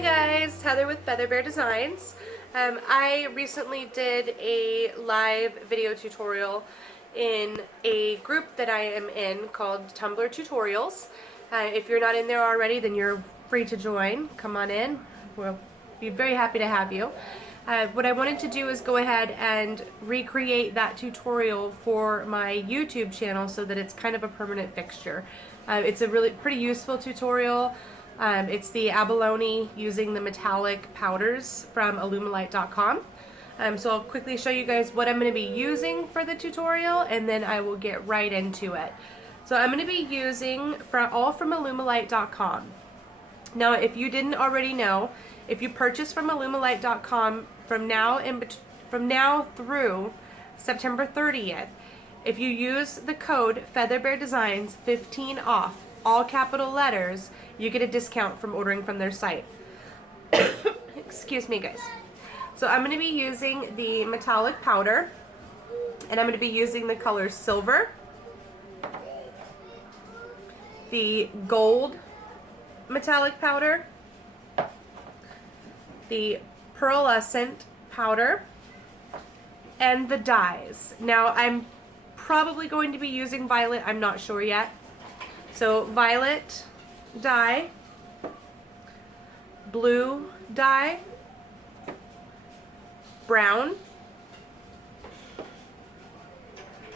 Hi guys, Heather with FeatherBear Designs. I recently did a live video tutorial in a group that I am in called Tumbler Tutorials. If you're not in there already, then you're free to join. Come on in. We'll be very happy to have you. What I wanted to do is go ahead and recreate that tutorial for my YouTube channel so that it's kind of a permanent fixture. It's a really pretty useful tutorial. It's the abalone using the metallic powders from awwwwe. So I'll quickly show you guys what I'm going to be using for the tutorial, and then I will get right into it. So I'm going to be using all from awwwwe.com. Now, if you didn't already know, if you purchase from awwwwe.com from now through September 30th, if you use the code FeatherBear Designs 15 off, all capital letters, you get a discount from ordering from their site. Excuse me, guys. So I'm going to be using the metallic powder, and I'm going to be using the colors silver, the gold metallic powder, the pearlescent powder, and the dyes. Now I'm probably going to be using violet, I'm not sure yet. So violet dye, blue dye, brown,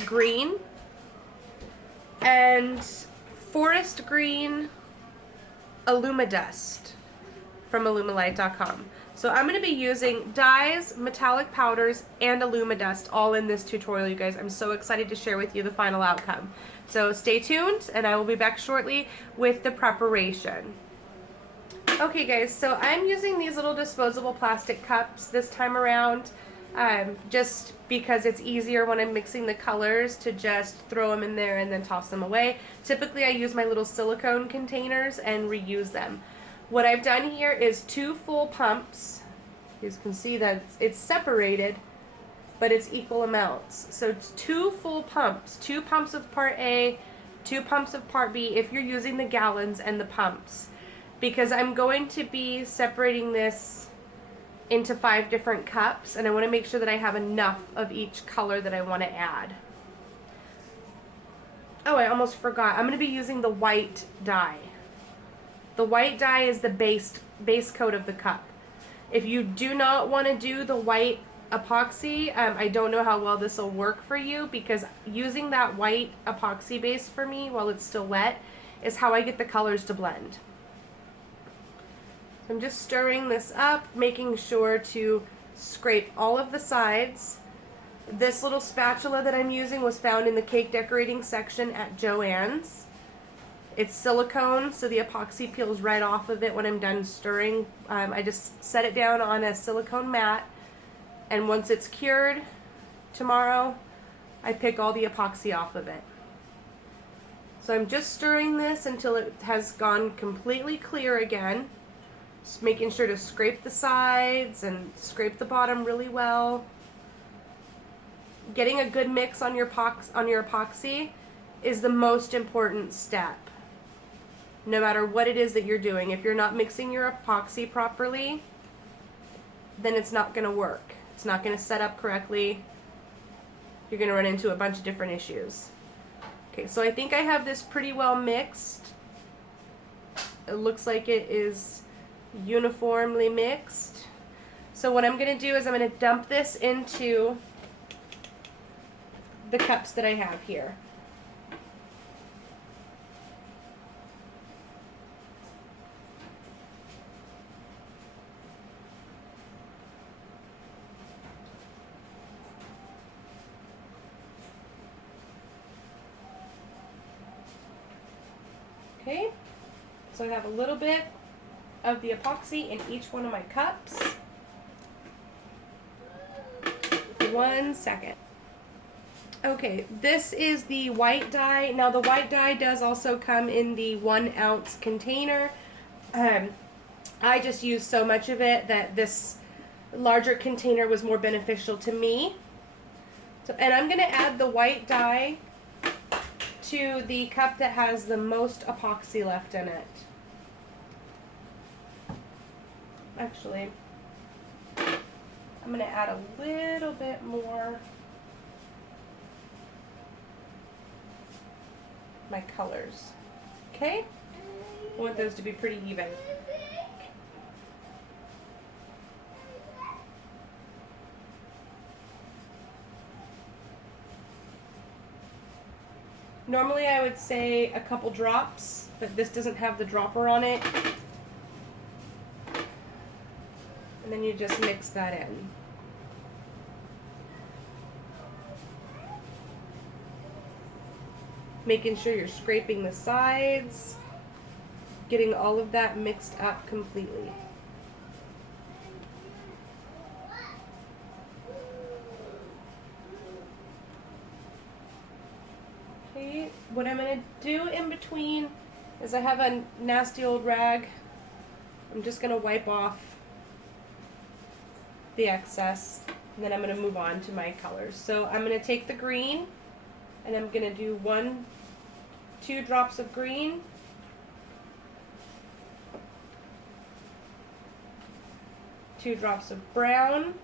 green, and forest green Illumidust from awwwwe.com. So I'm going to be using dyes, metallic powders, and Illumidust all in this tutorial, you guys. I'm so excited to share with you the final outcome. So stay tuned, and I will be back shortly with the preparation. Okay guys, so I'm using these little disposable plastic cups this time around, just because it's easier when I'm mixing the colors to just throw them in there and then toss them away. Typically I use my little silicone containers and reuse them. What I've done here is 2 full pumps. You can see that it's separated, but it's equal amounts. So it's 2 full pumps, 2 pumps of part A, 2 pumps of part B if you're using the gallons and the pumps. Because I'm going to be separating this into 5 different cups, and I want to make sure that I have enough of each color that I want to add. Oh, I almost forgot. I'm going to be using the white dye. The white dye is the base coat of the cup. If you do not want to do the white epoxy, I don't know how well this will work for you, because using that white epoxy base for me while it's still wet is how I get the colors to blend. So I'm just stirring this up, making sure to scrape all of the sides. This little spatula that I'm using was found in the cake decorating section at Joann's. It's silicone, so the epoxy peels right off of it when I'm done stirring. I just set it down on a silicone mat, and once it's cured tomorrow, I pick all the epoxy off of it. So I'm just stirring this until it has gone completely clear again. Just making sure to scrape the sides and scrape the bottom really well. Getting a good mix on your epoxy is the most important step, no matter what it is that you're doing. If you're not mixing your epoxy properly, then it's not going to work. It's not going to set up correctly. You're going to run into a bunch of different issues. Okay, so I think I have this pretty well mixed. It looks like it is uniformly mixed. So what I'm going to do is I'm going to dump this into the cups that I have here. Okay, so I have a little bit of the epoxy in each one of my cups. 1 second. Okay, this is the white dye. Now the white dye does also come in the 1 ounce container. I just used so much of it that this larger container was more beneficial to me. So, and I'm going to add the white dye to the cup that has the most epoxy left in it. Actually, I'm going to add a little bit more my colors. Okay? I want those to be pretty even. Normally I would say a couple drops, but this doesn't have the dropper on it. And then you just mix that in. Making sure you're scraping the sides, getting all of that mixed up completely. Okay, what I'm going to do in between is I have a nasty old rag. I'm just going to wipe off the excess, and then I'm going to move on to my colors. So I'm going to take the green, and I'm going to do 2 drops of green, two drops of brown,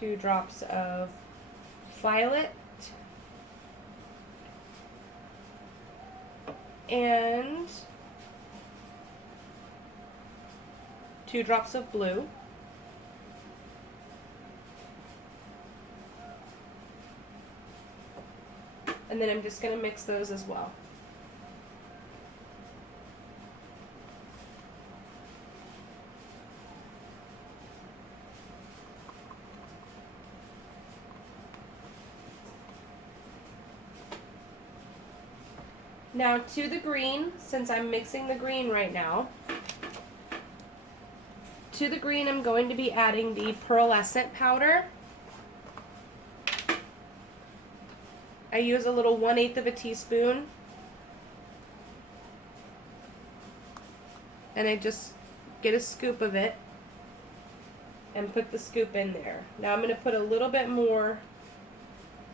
2 drops of violet, and 2 drops of blue. And then I'm just going to mix those as well. Now to the green, since I'm mixing the green right now, to the green I'm going to be adding the Pearlescent Powder. I use a little 1/8 of a teaspoon, and I just get a scoop of it and put the scoop in there. Now I'm going to put a little bit more.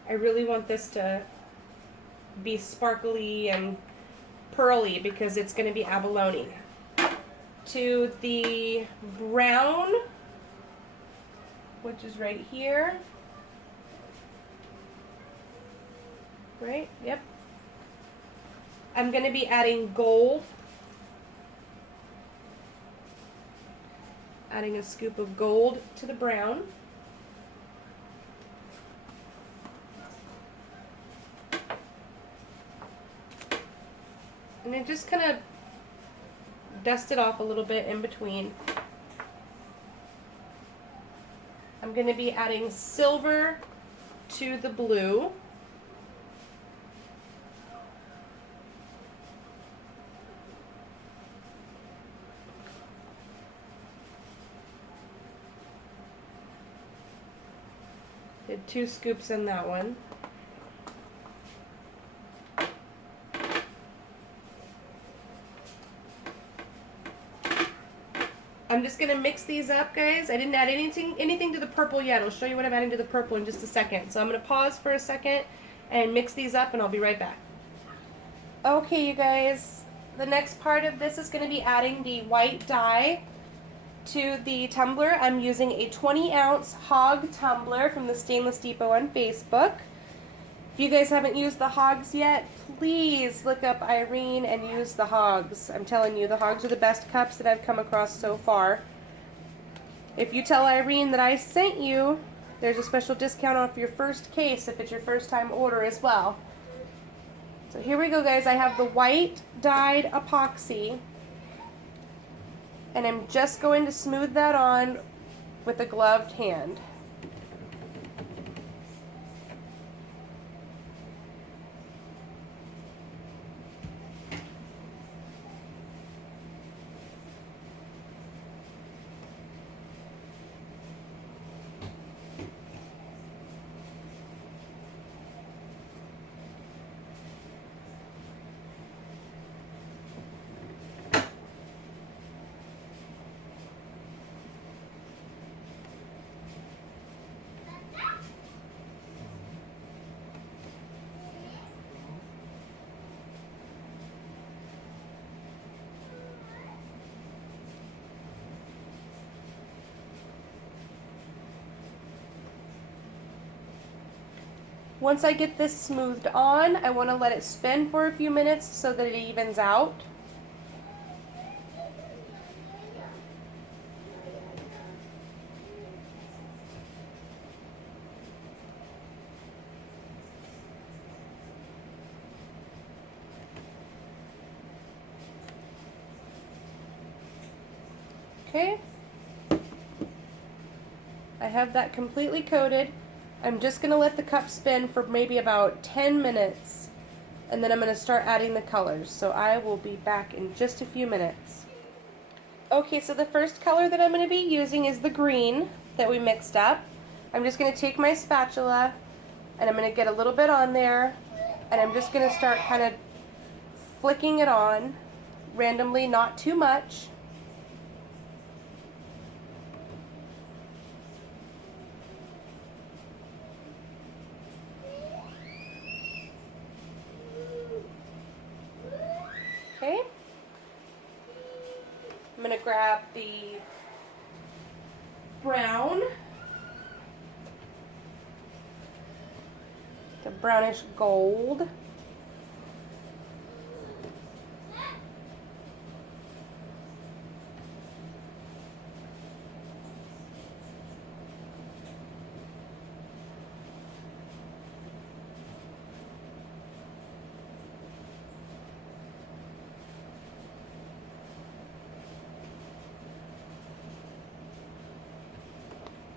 I really want this to be sparkly and pearly because it's going to be abalone. To the brown, which is right here. Right? Yep. I'm going to be adding gold. Adding a scoop of gold to the brown. And then just kind of dust it off a little bit in between. I'm going to be adding silver to the blue. Did 2 scoops in that one. I'm just gonna mix these up, guys. I didn't add anything to the purple yet. I'll show you what I'm adding to the purple in just a second. So I'm gonna pause for a second and mix these up, and I'll be right back. Okay, you guys. The next part of this is gonna be adding the white dye to the tumbler. I'm using a 20-ounce hog tumbler from the Stainless Depot on Facebook. If you guys haven't used the hogs yet, please look up Irene and use the hogs. I'm telling you, the hogs are the best cups that I've come across so far. If you tell Irene that I sent you, there's a special discount off your first case if it's your first time order as well. So here we go, guys. I have the white dyed epoxy, and I'm just going to smooth that on with a gloved hand. Once I get this smoothed on, I want to let it spin for a few minutes so that it evens out. Okay, I have that completely coated. I'm just going to let the cup spin for maybe about 10 minutes, and then I'm going to start adding the colors. So I will be back in just a few minutes. Okay, so the first color that I'm going to be using is the green that we mixed up. I'm just going to take my spatula and I'm going to get a little bit on there, and I'm just going to start kind of flicking it on randomly, not too much. Okay, I'm going to grab the brown, the brownish gold.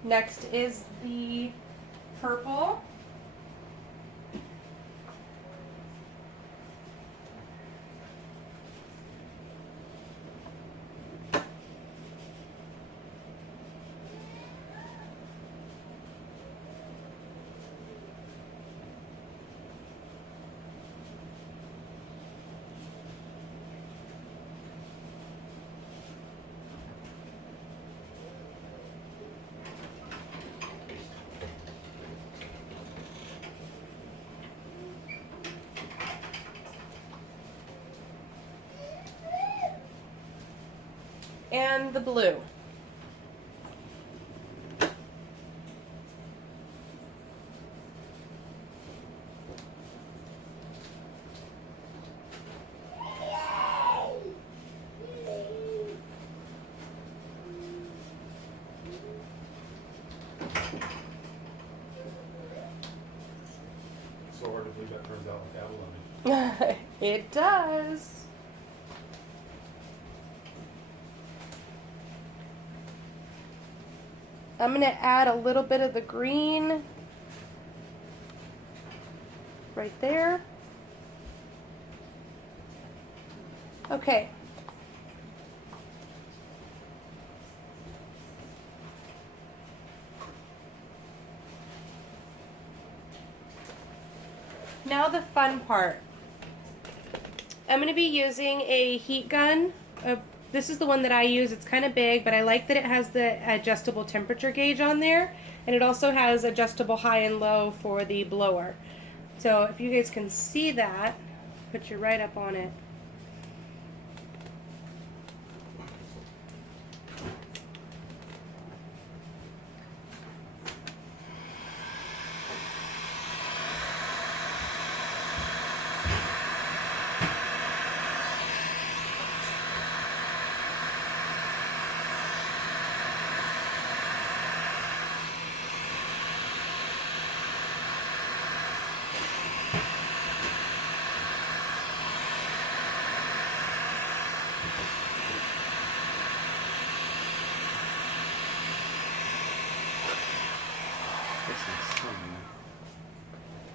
Next is the purple. And the blue. So hard to believe that turns out like abalone. It does. I'm going to add a little bit of the green right there. Okay. Now the fun part. I'm going to be using a heat gun. This is the one that I use. It's kind of big, but I like that it has the adjustable temperature gauge on there, and it also has adjustable high and low for the blower. So if you guys can see that, put you right up on it.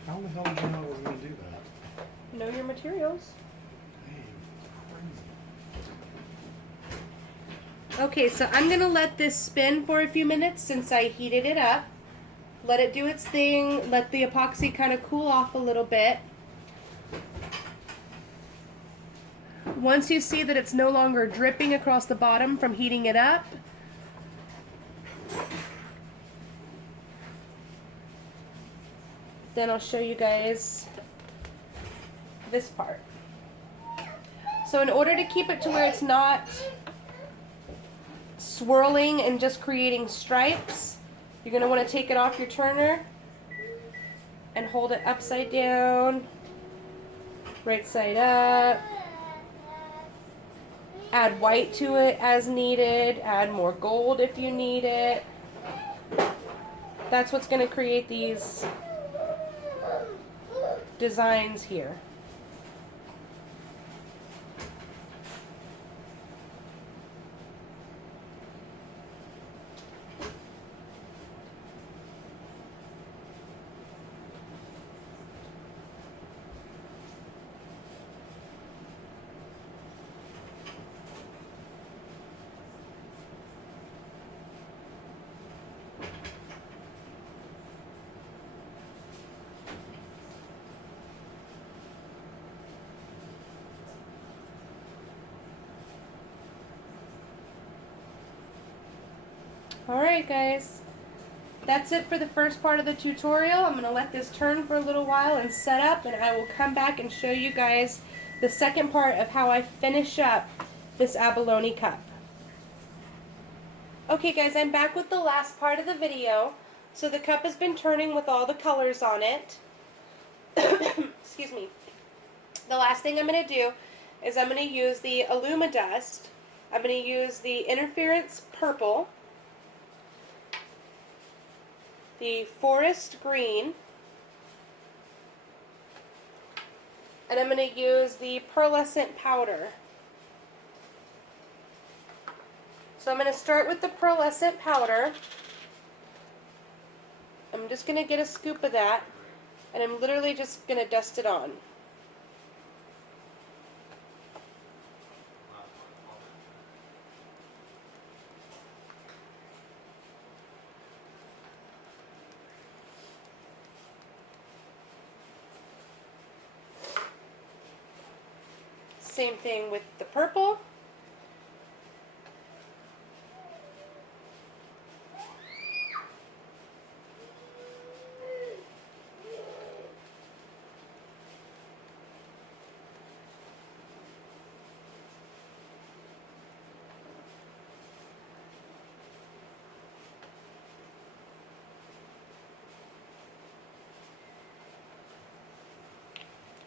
How the hell did you know I was going to do that? Know your materials. Dang, Okay, so I'm going to let this spin for a few minutes since I heated it up. Let it do its thing. Let the epoxy kind of cool off a little bit. Once you see that it's no longer dripping across the bottom from heating it up, then I'll show you guys this part. So in order to keep it to where it's not swirling and just creating stripes, you're going to want to take it off your turner and hold it upside down, right side up. Add white to it as needed, add more gold if you need it. That's what's going to create these designs here. Alright guys, that's it for the first part of the tutorial. I'm going to let this turn for a little while and set up, and I will come back and show you guys the second part of how I finish up this abalone cup. Okay guys, I'm back with the last part of the video. So the cup has been turning with all the colors on it. Excuse me. The last thing I'm going to do is I'm going to use the Illumidust. I'm going to use the Interference Purple, the Forest Green, and I'm going to use the Pearlescent Powder. So I'm going to start with the Pearlescent Powder. I'm just going to get a scoop of that, and I'm literally just going to dust it on. Same thing with the purple.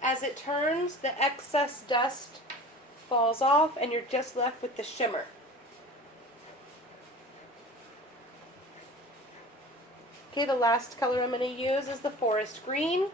As it turns, the excess dust falls off and you're just left with the shimmer. Okay, the last color I'm going to use is the Forest Green.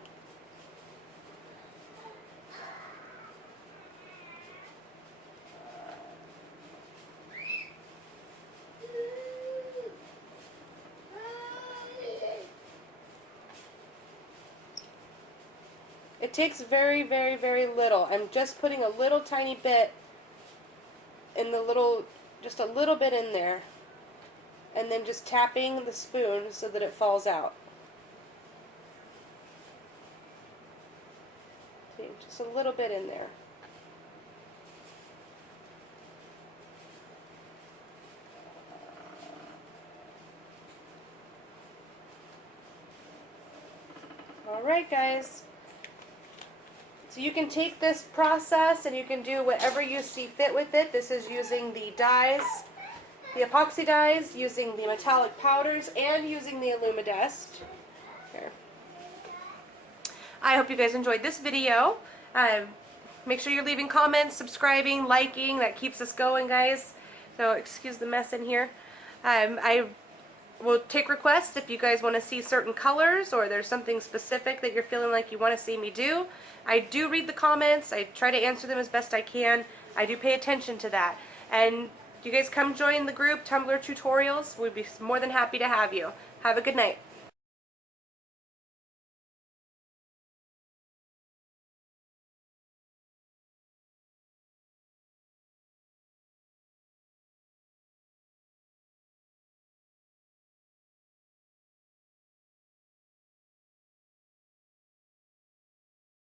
It takes very, very, very little. I'm just putting a little tiny bit in the little, just a little bit in there, and then just tapping the spoon so that it falls out. See, just a little bit in there. Alright guys. So you can take this process and you can do whatever you see fit with it. This is using the dyes, the epoxy dyes, using the metallic powders, and using the Illumidust. Here. I hope you guys enjoyed this video. Make sure you're leaving comments, subscribing, liking. That keeps us going, guys. So excuse the mess in here. I will take requests if you guys want to see certain colors or there's something specific that you're feeling like you want to see me do. I do read the comments. I try to answer them as best I can. I do pay attention to that. And you guys come join the group, Tumbler Tutorials. We'd be more than happy to have you. Have a good night.